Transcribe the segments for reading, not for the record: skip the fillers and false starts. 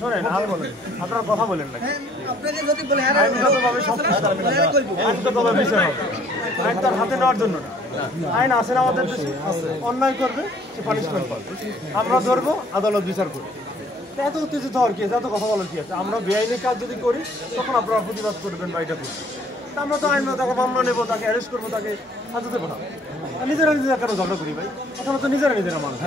শোনেন আপনারা কথা বলেন না, আইন তার হাতে নেওয়ার জন্য না। আইন আছে না আমাদের দেশে, অন্যায় করবে সে পানিশমেন্ট পাবে, আমরা ধরবো, আদালত বিচার করবে। এত উত্তেজিত হওয়ার কি আছে, এত কথা বলার কি আছে? আমরা বেআইনি কাজ যদি করি তখন আপনারা প্রতিবাদ করবেন বা এটা করবেন। আমরা তো আইন তাকে মামলা নেবো, তাকে অ্যারেস্ট করবো, তাকে হাজতে পাঠাবো। নিজেরা নিজেরা কেন ঝগড়া করি ভাই? এখন তো নিজেরা নিজেরা মানুষ,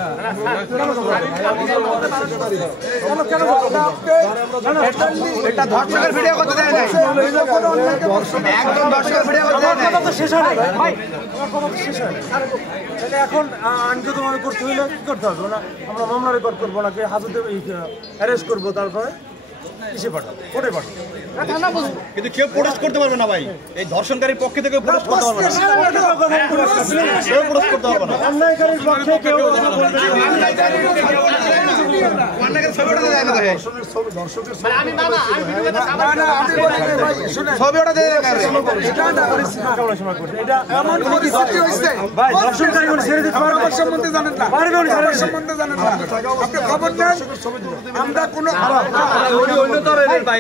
এখন আইনগত ভাবে করতে হইলে কি করতে হবে? না আমরা মামলা রেকর্ড করবো, নাকি হাজতে অ্যারেস্ট করবো, তারপরে কিসে পাঠাবো, কোর্টে পাঠাবো। কিন্তু কেউ প্রোটেস্ট করতে পারবে না ভাই, এই ধর্ষণকারীর পক্ষে থেকে প্রোটেস্ট করতে পারবে না, কেউ প্রোটেস্ট করতে পারবে না। অন্যায়কারীর পক্ষে কেউ আমরা কোনো ভাই